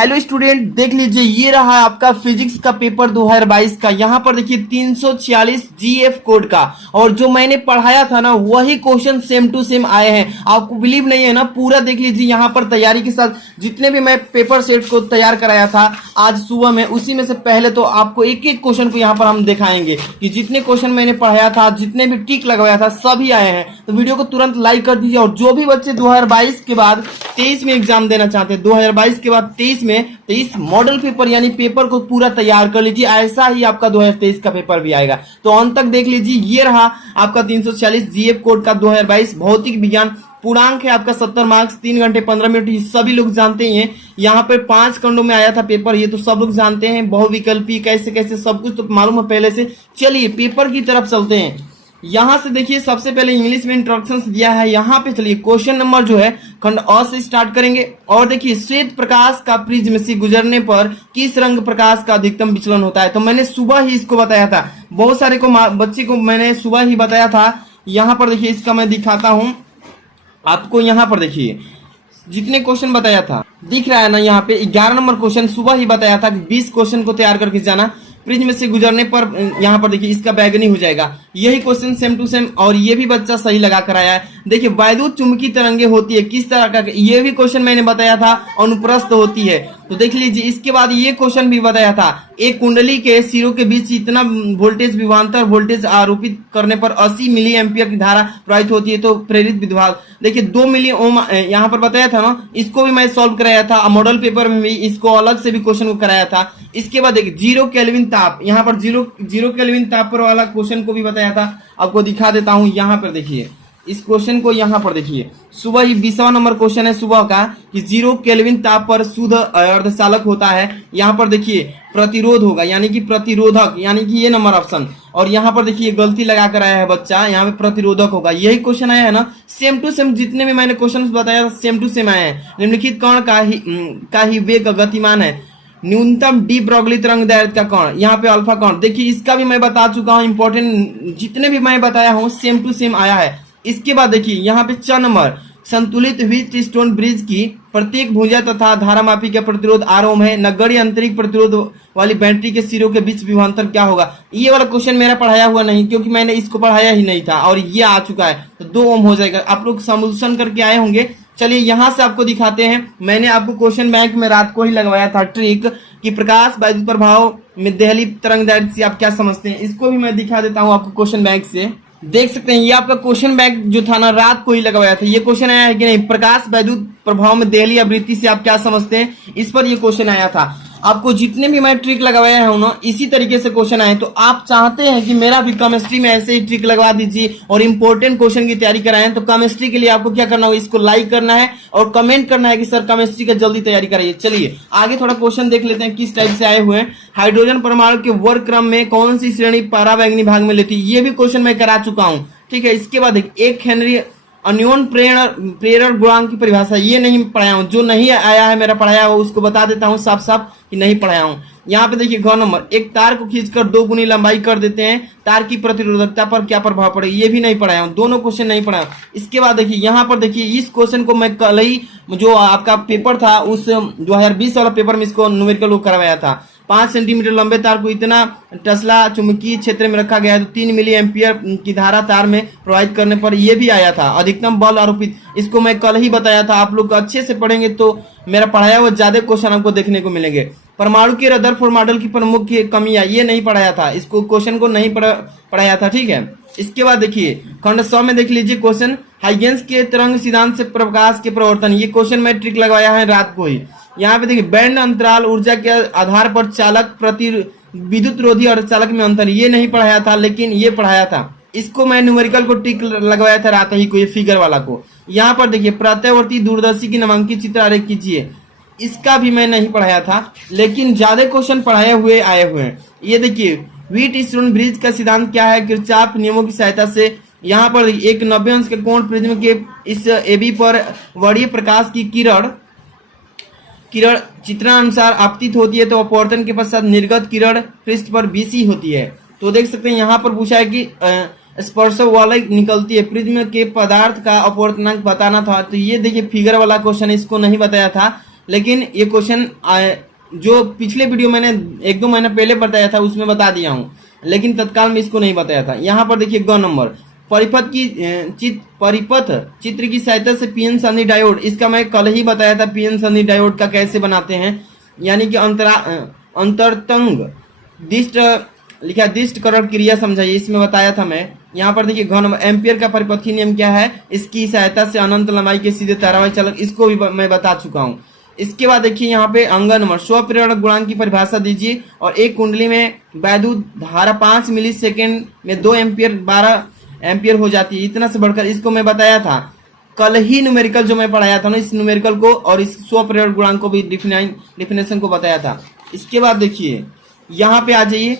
Hello student, देख लीजिए ये रहा आपका फिजिक्स का पेपर 2022 का। यहाँ पर देखिए 346 जीएफ कोड का, और जो मैंने पढ़ाया था ना वही क्वेश्चन सेम टू सेम आए हैं। आपको बिलीव नहीं है ना, पूरा देख लीजिए यहाँ पर तैयारी के साथ जितने भी मैं पेपर सेट को तैयार कराया था आज सुबह में, उसी में से पहले तो आपको एक एक क्वेश्चन को यहाँ पर हम दिखाएंगे कि जितने क्वेश्चन मैंने पढ़ाया था, जितने भी टिक लगवाया था, सभी आए हैं। तो वीडियो को तुरंत लाइक कर दीजिए। और जो भी बच्चे 2022 के बाद 23 में एग्जाम देना चाहते हैं, 2022 के बाद 23 मॉडल पेपर यानी पेपर को पूरा तैयार कर लीजिए। ऐसा ही आपका 2023 का पेपर भी आएगा, तो अंत तक देख लीजिए। ये रहा आपका 346 जीएफ कोड का 2022 भौतिक विज्ञान। पूर्णांक है आपका 70 मार्क्स, 3 घंटे 15 मिनट। ये सभी लोग जानते ही हैं। यहाँ पे 5 खंडों में आया था पेपर, ये तो सब लोग जानते हैं। बहुविकल्पी कैसे कैसे सब कुछ तो मालूम है पहले से। चलिए पेपर की तरफ चलते हैं। यहां से देखिए सबसे पहले इंग्लिश में इंट्रोडक्शन दिया है। यहाँ पे चलिए क्वेश्चन नंबर जो है खंड अ से स्टार्ट करेंगे। और देखिए श्वेत प्रकाश का प्रिज्म से गुजरने पर किस रंग प्रकाश का अधिकतम विचलन होता है। तो मैंने सुबह ही इसको बताया था, बहुत सारे को बच्चे को मैंने सुबह ही बताया था। यहाँ पर देखिए इसका मैं दिखाता हूं आपको। यहाँ पर देखिए जितने क्वेश्चन बताया था दिख रहा है ना, यहाँ पे 11 नंबर क्वेश्चन सुबह ही बताया था कि 20 क्वेश्चन को तैयार करके जाना। प्रिज्म से गुजरने पर यहाँ पर देखिए इसका बैगनी हो जाएगा। यही क्वेश्चन सेम टू सेम, और ये भी बच्चा सही लगा कर आया है। देखिए वैद्युत चुंबकीय तरंगे होती है किस तरह का, ये भी क्वेश्चन मैंने बताया था। अनुप्रस्थ होती है, तो देख लीजिए। इसके बाद ये क्वेश्चन भी बताया था, एक कुंडली के सिरों के बीच इतना वोल्टेज विभवांतर वोल्टेज आरोपित करने पर 80 मिली एम्पियर की धारा प्रवाहित होती है, तो प्रेरित विद्युत देखिए 2 मिली ओम यहाँ पर बताया था ना। इसको भी मैं सॉल्व कराया था, मॉडल पेपर में भी इसको अलग से भी क्वेश्चन को कराया था। इसके बाद देखिए 0 केल्विन ताप, यहाँ पर 0 केल्विन ताप पर वाला क्वेश्चन को भी बताया था। आपको दिखा देता हूं। यहाँ पर देखिए इस क्वेश्चन को, यहाँ पर देखिए सुबह ही 20वां नंबर क्वेश्चन है सुबह का कि 0 केल्विन ताप पर शुद्ध अर्धचालक होता है। यहाँ पर देखिए प्रतिरोध होगा, यानी कि प्रतिरोधक, यानी कि ये नंबर ऑप्शन। और यहाँ पर देखिए गलती लगा कर आया है बच्चा, यहाँ पे प्रतिरोधक होगा। यही क्वेश्चन आया है ना, सेम टू सेम जितने भी मैंने क्वेश्चन बताया सेम टू सेम आए हैं। निम्नलिखित कण का ही वेग गतिमान है। न्यूनतम डी ब्रॉगली तरंग दैर्घ्य का कण, यहाँ पे अल्फा कण। देखिए इसका भी मैं बता चुका हूँ, इंपॉर्टेंट जितने भी मैं बताया हूँ सेम टू सेम आया है। इसके बाद देखिए यहाँ पे 6 नंबर, संतुलित व्हीट स्टोन ब्रिज की प्रत्येक भुजा तथा धारामापी का प्रतिरोध R ओम है। नगण्य आंतरिक प्रतिरोध वाली बैटरी के सिरों के बीच विभवांतर क्या होगा। ये वाला क्वेश्चन मेरा पढ़ाया हुआ नहीं, क्योंकि मैंने इसको पढ़ाया ही नहीं था, और ये आ चुका है, तो 2 ओम हो जाएगा। आप लोग सॉल्यूशन करके आए होंगे। चलिए यहाँ से आपको दिखाते हैं। मैंने आपको क्वेश्चन बैंक में रात को ही लगवाया था ट्रिक कि प्रकाश वैद्युत प्रभाव में देहली तरंग दैर्घ्य से आप क्या समझते हैं। इसको भी मैं दिखा देता हूँ आपको क्वेश्चन बैंक से। देख सकते हैं ये आपका क्वेश्चन बैंक जो था ना रात को ही लगवाया था। ये क्वेश्चन आया है कि नहीं, प्रकाश वैद्युत प्रभाव में देहली आवृत्ति से आप क्या समझते हैं, इस पर ये क्वेश्चन आया था। आपको जितने भी मैं ट्रिक लगवाया है ना इसी तरीके से क्वेश्चन आए। तो आप चाहते हैं कि मेरा भी केमिस्ट्री में ऐसे ही ट्रिक लगवा दीजिए और इंपॉर्टेंट क्वेश्चन की तैयारी कराएं, तो केमिस्ट्री के लिए आपको क्या करना होगा, इसको लाइक करना है और कमेंट करना है कि सर केमिस्ट्री का जल्दी तैयारी कराइए। चलिए आगे थोड़ा क्वेश्चन देख लेते हैं किस टाइप से आए हुए हैं। हाइड्रोजन परमाणु के वर्ग क्रम में कौन सी श्रेणी पराबैंगनी भाग में लेती है, ये भी क्वेश्चन मैं करा चुका हूँ। ठीक है, इसके बाद 1 हेनरी अन्योन प्रेरण गुणांक की परिभाषा, ये नहीं पढ़ाया हूं। जो नहीं आया है मेरा पढ़ाया हुआ उसको बता देता हूं साफ साफ कि नहीं पढ़ाया हूं। यहाँ पे देखिए घ नंबर, एक तार को खींचकर 2 गुनी लंबाई कर देते हैं, तार की प्रतिरोधकता पर क्या प्रभाव पड़ेगा, ये भी नहीं पढ़ाया हूं। दोनों क्वेश्चन नहीं पढ़ाया। इसके बाद देखिए यहाँ पर देखिए इस क्वेश्चन को मैं कल ही जो आपका पेपर था उस 2020 वाला पेपर में इसको न्यूमेरिकल करवाया था। 5 सेंटीमीटर लंबे तार को इतना टेस्ला चुंबकीय क्षेत्र में रखा गया है, तो 3 मिली एम्पियर की धारा तार में प्रवाहित करने पर यह भी आया था। अधिकतम बल आरोपित, इसको मैं कल ही बताया था। आप लोग अच्छे से पढ़ेंगे तो मेरा पढ़ाया हुआ ज्यादा क्वेश्चन आपको देखने को मिलेंगे। परमाणु के रदरफोर्ड मॉडल की प्रमुख कमियां, ये नहीं पढ़ाया था, इसको क्वेश्चन को नहीं पढ़ाया था। ठीक है, इसके बाद देखिए खंड 100 में देख लीजिए क्वेश्चन, हाइगेंस के तरंग सिद्धांत से प्रकाश के प्रवर्तन। ये क्वेश्चन मैं ट्रिक लगवाया है रात को ही। यहाँ पे देखिए बैंड अंतराल ऊर्जा के आधार पर चालक प्रति विद्युत रोधी और चालक में अंतर, ये नहीं पढ़ाया था लेकिन ये पढ़ाया था। इसको मैं न्यूमेरिकल को टिक लगवाया था रात ही को, ये फिगर वाला को। यहाँ पर देखिए प्रत्यावर्ती दूरदर्शी की नामांकित चित्र आरेख कीजिए, इसका भी मैं नहीं पढ़ाया था लेकिन ज्यादा क्वेश्चन पढ़ाए हुए आए हुए हैं। ये देखिए व्हीट स्टोन ब्रिज का सिद्धांत क्या है, किरचॉफ नियमों की सहायता से। यहाँ पर एक 90 अंश के कोण प्रिज्म के इस एबी पर वर्णीय प्रकाश की किरण चित्रानुसार आपतित होती है, तो अपवर्तन के पश्चात निर्गत किरण पृष्ठ पर बीसी होती है। तो देख सकते हैं यहाँ पर पूछा है कि स्पर्श वाला निकलती है, प्रिज्म के पदार्थ का अपवर्तनांक बताना था। तो ये देखिए फिगर वाला क्वेश्चन, इसको नहीं बताया था लेकिन ये क्वेश्चन जो पिछले वीडियो मैंने 1-2 महीना पहले बताया था उसमें बता दिया हूँ, लेकिन तत्काल में इसको नहीं बताया था। यहाँ पर देखिए ग नंबर, परिपथ चित्र की सहायता से पीएन संधि डायोड, इसका मैं कल ही बताया था पीएन संधि डायोड का कैसे बनाते हैं, यानी कि अंतरतंग दिष्ट लिखा दिष्ट करण क्रिया समझाइए, इसमें बताया था मैं। यहाँ पर देखिए घन एम्पियर का परिपथीय नियम क्या है, इसकी सहायता से अनंत लंबाई के सीधे धारावाही चालक, इसको भी मैं बता चुका हूँ। इसके बाद देखिए यहाँ पे अंग नंबर, स्वप्रेरणक गुणांक की परिभाषा दीजिए, और एक कुंडली में वैद्युत धारा 5 मिली सेकेंड में 2 एम्पियर 12 एम्पियर हो जाती है, इतना से बढ़कर, इसको मैं बताया था कल ही न्यूमेरिकल जो मैं पढ़ाया था ना, इस न्यूमेरिकल को और इस स्वप्रेरणक गुणांक को भी डिफिनेशन को बताया था। इसके बाद देखिए यहाँ पे आ जाइए,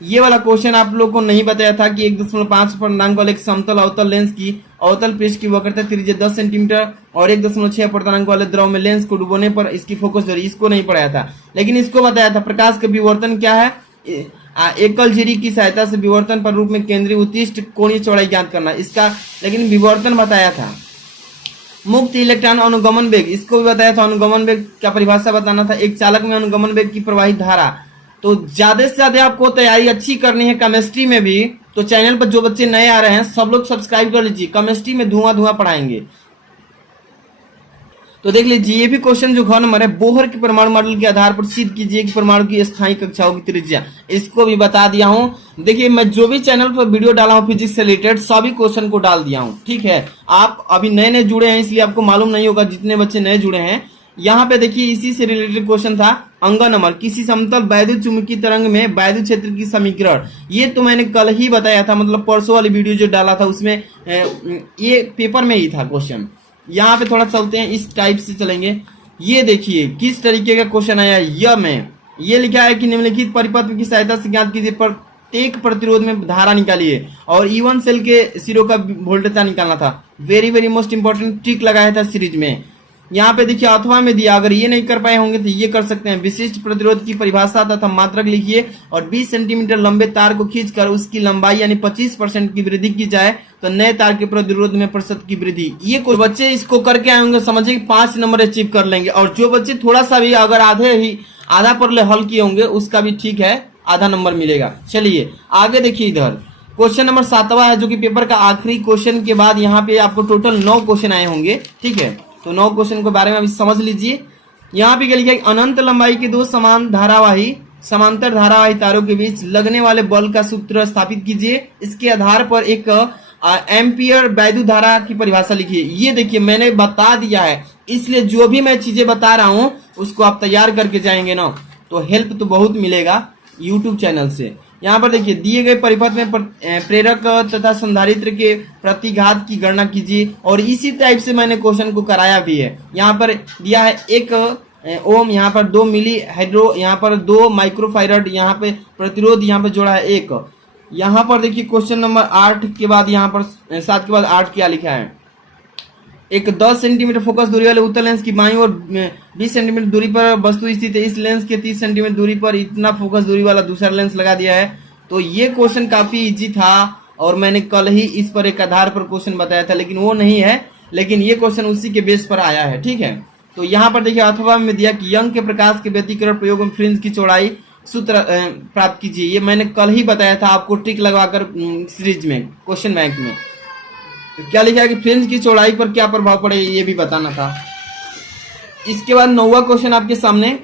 ये वाला क्वेश्चन आप लोग को नहीं बताया था कि 1.5 पूर्णांक वाले एक समतल अवतल लेंस की अवतल पृष्ठ की वक्रता त्रिज्या 10 सेंटीमीटर और 1.6 पूर्णांक वाले द्रव में लेंस को डुबोने पर इसकी फोकस दूरी, इसको नहीं पढ़ाया था, लेकिन इसको बताया था प्रकाश का विवर्तन क्या है, एकल झिरी की सहायता से विवर्तन पर रूप में केंद्रीय उत्तिष्ठ कोणीय चौड़ाई ज्ञात करना, इसका लेकिन विवर्तन बताया था। मुक्त इलेक्ट्रॉन अनुगमन वेग, इसको भी बताया था, अनुगमन वेग क्या परिभाषा बताना था, एक चालक में अनुगमन वेग की प्रवाहित धारा। तो ज्यादा से ज्यादा आपको तैयारी अच्छी करनी है केमिस्ट्री में भी, तो चैनल पर जो बच्चे नए आ रहे हैं सब लोग सब्सक्राइब कर लीजिए, केमिस्ट्री में धुआं पढ़ाएंगे। तो देख लीजिए ये भी क्वेश्चन जो घ नंबर है, बोहर के परमाणु मॉडल के आधार पर सिद्ध कीजिए कि परमाणु की स्थायी कक्षाओं की त्रिज्या, इसको भी बता दिया हूं। देखिए मैं जो भी चैनल पर वीडियो डाला हूं फिजिक्स से रिलेटेड सभी क्वेश्चन को डाल दिया हूं, ठीक है। आप अभी नए नए जुड़े हैं इसलिए आपको मालूम नहीं होगा, जितने बच्चे नए जुड़े हैं। यहाँ पे देखिए इसी से रिलेटेड क्वेश्चन था, अंग नंबर, किसी समतल वैद्युत चुंबकीय तरंग में वैद्युत क्षेत्र की समीकरण, ये तो मैंने कल ही बताया था, मतलब परसों वाली वीडियो जो डाला था उसमें ये पेपर में ही था क्वेश्चन। यहाँ पे थोड़ा चलते हैं, इस टाइप से चलेंगे। ये देखिए किस तरीके का क्वेश्चन आया, यह में ये लिखा है कि निम्नलिखित परिपथ की सहायता से ज्ञात कीजिए, प्रत्येक प्रतिरोध में धारा निकालिए और E1 सेल के सिरों का वोल्टेज निकालना था। वेरी मोस्ट इंपॉर्टेंट ट्रिक लगाया था सीरीज में। यहाँ पे देखिए अथवा में दिया, अगर ये नहीं कर पाए होंगे तो ये कर सकते हैं। विशिष्ट प्रतिरोध की परिभाषा तथा मात्रक लिखिए और 20 सेंटीमीटर लंबे तार को खींचकर उसकी लंबाई यानी 25% की वृद्धि की जाए तो नए तार के प्रतिरोध में प्रतिशत की वृद्धि। ये कुछ बच्चे इसको करके आएंगे, समझिए 5 नंबर अचीव कर लेंगे, और जो बच्चे थोड़ा सा भी अगर आधा पर हल किए होंगे उसका भी ठीक है, आधा नंबर मिलेगा। चलिए आगे देखिए, इधर क्वेश्चन नंबर 7वां है जो कि पेपर का आखिरी क्वेश्चन के बाद यहाँ पे आपको टोटल 9 क्वेश्चन आए होंगे, ठीक है। तो 9 क्वेश्चन के बारे में अभी समझ लीजिए। यहाँ पे क्या लिखा है, अनंत लंबाई के 2 समांतर धारावाही तारों के बीच लगने वाले बल का सूत्र स्थापित कीजिए, इसके आधार पर एक एम्पियर वैद्युत धारा की परिभाषा लिखिए। ये देखिए मैंने बता दिया है, इसलिए जो भी मैं चीजें बता रहा हूँ उसको आप तैयार करके जाएंगे ना तो हेल्प तो बहुत मिलेगा यूट्यूब चैनल से। यहाँ पर देखिए दिए गए परिपथ में प्रेरक तथा संधारित्र के प्रतिघात की गणना कीजिए, और इसी टाइप से मैंने क्वेश्चन को कराया भी है। यहाँ पर दिया है 1 ओम, यहाँ पर 2 मिली हाइड्रो, यहाँ पर 2 माइक्रोफाइरड, यहाँ पे प्रतिरोध यहाँ पे जोड़ा है 1। यहाँ पर देखिए क्वेश्चन नंबर 8 के बाद यहाँ पर 7 के बाद 8 क्या लिखा है, एक 10 सेंटीमीटर फोकस दूरी वाले उत्तल लेंस की बाईं ओर 20 सेंटीमीटर दूरी पर वस्तु स्थित है, इस लेंस के 30 सेंटीमीटर दूरी पर इतना फोकस दूरी वाला दूसरा लेंस लगा दिया है। तो ये क्वेश्चन काफी इजी था और मैंने कल ही इस पर एक आधार पर क्वेश्चन बताया था, लेकिन वो नहीं है, लेकिन ये क्वेश्चन उसी के बेस पर आया है, ठीक है। तो यहाँ पर देखिए अथवा में दिया कि यंग के प्रकाश के व्यतिकरण प्रयोग में फ्रिंज की चौड़ाई सूत्र प्राप्त कीजिए। ये मैंने कल ही बताया था आपको ट्रिक लगाकर सीरीज में क्वेश्चन बैंक में। क्या लिखा है कि फ्रिंज की चौड़ाई पर क्या प्रभाव पड़े, ये भी बताना था। इसके बाद 9वां क्वेश्चन आपके सामने,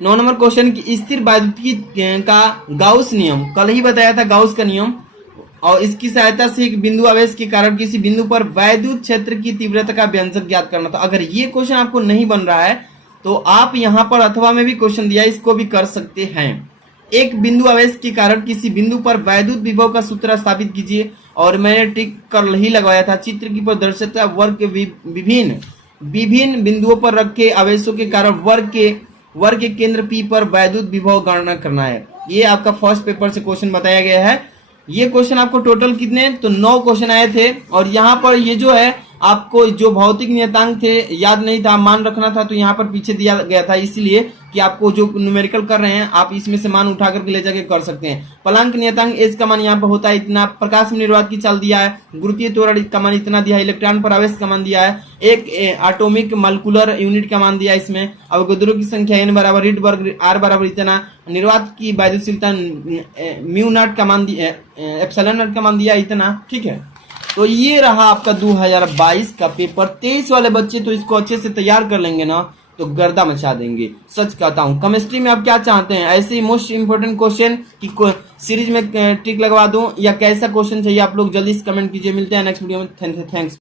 9 नंबर क्वेश्चन की स्थिर वैद्युतिकी का गाउस नियम, कल ही बताया था गाउस का नियम, और इसकी सहायता से एक बिंदु आवेश के कारण किसी बिंदु पर वैद्युत क्षेत्र की तीव्रता का व्यंजक ज्ञात करना था। अगर ये क्वेश्चन आपको नहीं बन रहा है तो आप यहाँ पर अथवा में भी क्वेश्चन दिया, इसको भी कर सकते हैं। एक बिंदु आवेश के कारण किसी बिंदु पर वैद्युत विभव का सूत्र स्थापित कीजिए, और मैंने टिक कर ही लगवाया था। चित्र की प्रदर्शित वर्ग के विभिन्न बिंदुओं पर रखे आवेशों के कारण वर्ग के केंद्र P पर वैद्युत विभव गणना करना है। ये आपका फर्स्ट पेपर से क्वेश्चन बताया गया है। ये क्वेश्चन आपको टोटल कितने, तो 9 क्वेश्चन आए थे, और यहाँ पर ये जो है आपको जो भौतिक नियतांक थे याद नहीं था, मान रखना था, तो यहाँ पर पीछे दिया गया था, इसलिए कि आपको जो न्यूमेरिकल कर रहे हैं आप इसमें से मान उठा करके ले जाके कर सकते हैं। प्लांक नियतांक एच का मान यहाँ पर होता है इतना, प्रकाश में निर्वात की चाल दिया है, गुरुत्वीय त्वरण का मान इतना दिया है, इलेक्ट्रॉन पर आवेश का मान दिया है, एक एटॉमिक मॉलिक्यूलर यूनिट का मान दिया है इसमें, अवोगाद्रो की संख्या n बराबर रीड वर्ग r बराबर इतना, निर्वात की वायुशीलता म्यू नॉट का मान दिया, एप्सिलॉन नॉट का मान दिया इतना। ठीक है, तो ये रहा आपका 2022 का पेपर। 23 वाले बच्चे तो इसको अच्छे से तैयार कर लेंगे ना तो गर्दा मचा देंगे, सच कहता हूँ। केमिस्ट्री में आप क्या चाहते हैं, ऐसे ही मोस्ट इंपोर्टेंट क्वेश्चन की सीरीज में टिक लगवा दूं, या कैसा क्वेश्चन चाहिए आप लोग जल्दी से कमेंट कीजिए। मिलते हैं नेक्स्ट वीडियो में, थैंक्स।